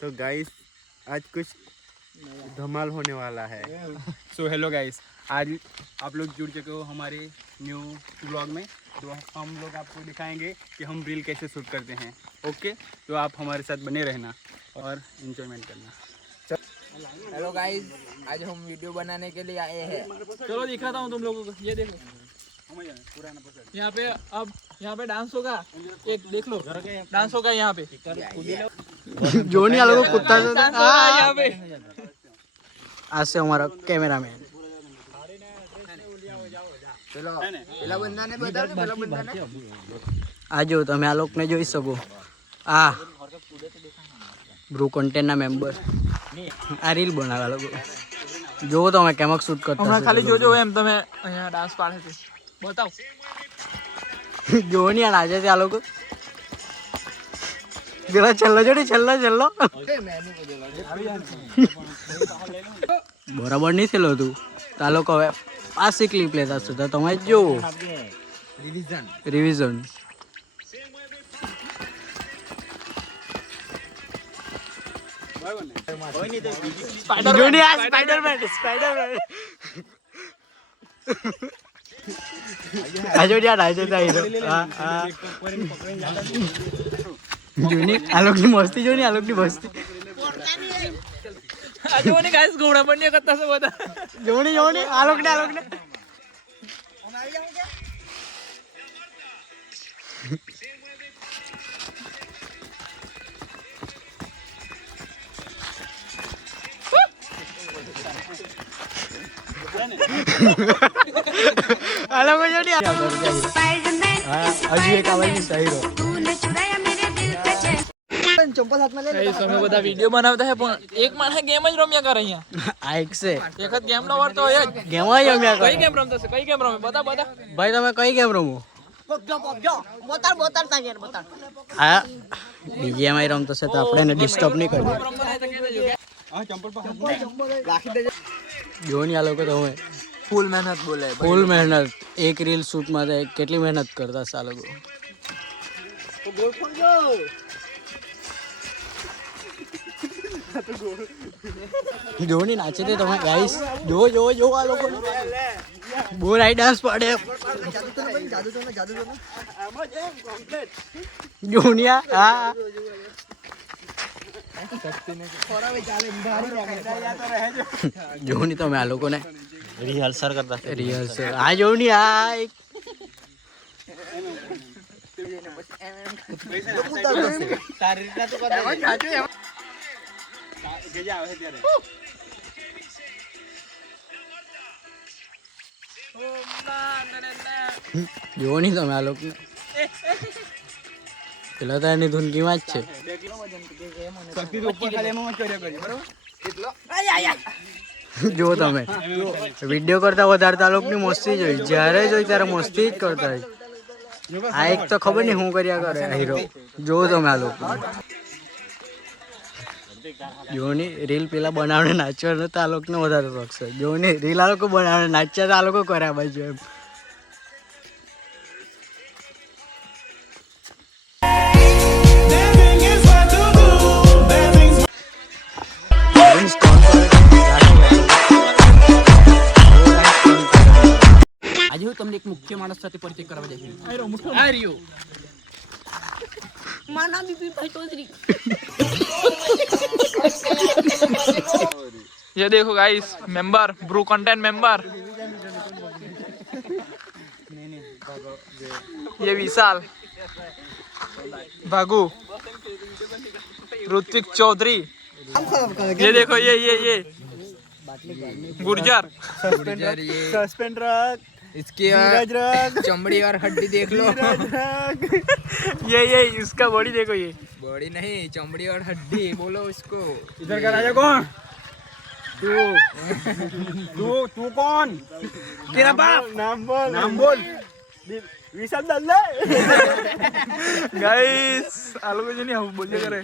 तो गाइस आज कुछ धमाल होने वाला है। सो हेलो गाइस, आज आप लोग जुड़ चुके हो हमारे न्यू व्लॉग में। तो हम लोग आपको दिखाएंगे कि हम रील कैसे शूट करते हैं। ओके, तो आप हमारे साथ बने रहना और एंजॉयमेंट करना। हेलो गाइस, आज हम वीडियो बनाने के लिए आए हैं। चलो दिखाता हूँ तुम लोगों को। ये देखो, यहाँ पे अब यहाँ पे डांस होगा। एक देख लो, डांस होगा यहाँ पे। जो नहीं आलोगो कुत्ता से यहाँ पे आज से हमारा कैमरा मैन चलो પેલા બંદાને બતાવો, પેલા બંદાને આ જો તમે આ લોકોને જોઈ શકો। આ બ્રુ કન્ટેન્ટના મેમ્બર આ રીલ બનાવે આ લોકો। જો તમે કેમક શૂટ કરતા હમણાં ખાલી જોજો એમ તમે અહીંયા ડાન્સ પાડે છે બતાવો। જો નહીં આ નાચે છે આ લોકો। પેલા છેલ્લો જોડી છેલ્લો બરાબર નહીં થયેલો હતું તો આ લોકો હવે પાછી ક્લિપ લેતા હશે તો તમે જો રિવિઝન આ લોકોની મસ્તી જો ને આ લોકોની મસ્તી આ જો ને ગાઈસ ઘોડા બંને કરતા છે બધા। જોની આ લોકોને હજુ એક આવાજ શાયરો તમે બધા વિડિયો બનાવતા હે પણ એક માણસ ગેમ જ રમ્યા કરે અહીંયા। આ એક છે એક જ ગેમ નો વાર તો હોય જ। ગેમ જ રમ્યા કરે। કઈ ગેમ રમતા છે? કઈ ગેમ રમે? બતા ભાઈ તમે કઈ ગેમ રમો? હા બીજીએમઆઈ રમતો છે તો આપણે એને ડિસ્ટર્બ નહીં કરીએ। જો નહીં આ લોકો તો હવે ફૂલ મહેનત બોલે। ફૂલ મહેનત એક રીલ શૂટ માટે કેટલી મહેનત કરતા છે આ લોકો। જો નહીં નાચે તે તમે ગાઈસ જો આ લોકો બહુ રાઈ ડાન્સ પાડે। જોનિયા હા જોની તમે આ લોકોને રિહર્સલ કરતા રિહર્સલ આ જોની આ એક જોની તમે આ લોકોને પેલા તો એની ધૂનકીમાં જ છે। જો તમે વિડીયો કરતા વધારે આ લોકોની મસ્તી જોઈ, જ્યારે જોઈ ત્યારે મસ્તી જ કરતા હોય। આ એક તો ખબર નહીં શું કર્યા કરે હીરો। જો તમે આ લોકો જોની રીલ પેલા બનાવને નાચવાનું તો આ લોકોને વધારે શોખ છે। જોની રીલ આ લોકો બનાવને નાચ્યા તો આ લોકો કર્યા બાજુ એમ। આજે હું તમને એક મુખ્ય માણસ સાથે પરિચય કરવા જઈ રહ્યો છું। આ રહ્યો માના બીબી ભાઈ ચૌધરી। ये देखो गाइस, मेंबर ब्रू कंटेंट मेंबर। ये विशाल, भागू, ऋत्विक चौधरी। ये देखो ये गुर्जर। सस्पेंड रख, इसकी चमड़ी और हड्डी देख लो। ये इसका बॉडी देखो। ये बॉडी नहीं, चमड़ी और हड्डी बोलो इसको। इधर का राजा कौन? तू कौन? तेरा बाप नाम बोल। विशाल दल्ले। गाइस आ लोग जो नहीं बोलिए करे।